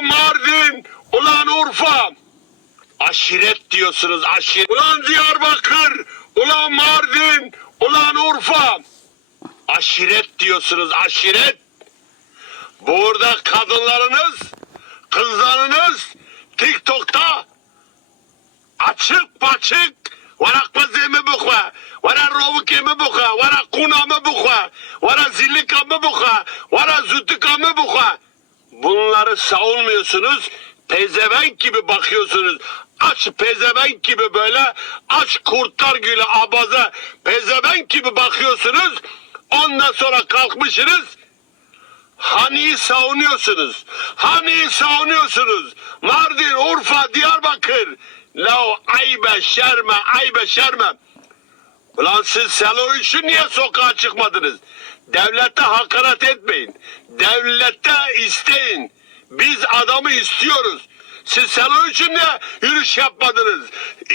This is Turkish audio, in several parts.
ulan Mardin, ulan Urfa. Aşiret diyorsunuz aşiret. Ulan Diyarbakır, ulan Mardin, ulan Urfa. Aşiret diyorsunuz aşiret. Burada kadınlarınız, kızlarınız TikTok'ta açık paçık vara kızımı bukva, vara rovukimi bukva, vara kunamı bukva, vara zillikamı bukva, vara züttikamı bukva. Bunları savunmuyorsunuz, pezevenk gibi bakıyorsunuz. Aç pezevenk gibi böyle, aç kurtlar gülü abaza pezevenk gibi bakıyorsunuz. Ondan sonra kalkmışsınız, Hani savunuyorsunuz? Hani savunuyorsunuz? Mardin, Urfa, Diyarbakır. La aybe şerme, aybe şerme. Ulan siz selo için niye sokağa çıkmadınız? Devlete hakaret etmeyin. Devlette isteyin. Biz adamı istiyoruz. Siz selo için ne yürüyüş yapmadınız?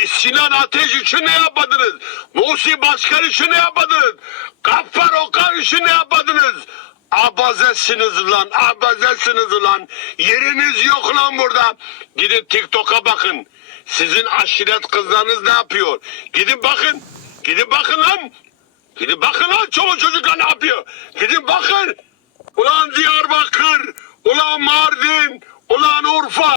Sinan Ateş için ne yapmadınız? Musi Başkan için ne yapmadınız? Gaffar Okan için ne yapmadınız? Abazesiniz lan, abazesiniz lan. Yeriniz yok lan burada. Gidin TikTok'a bakın. Sizin aşiret kızlarınız ne yapıyor? Gidin bakın. Gidin bakın lan. Gidin bakın lan çoluk çocuklar ne yapıyor? Gidin bakın. Ulan Diyarbakır, Mardin, ulan Urfa.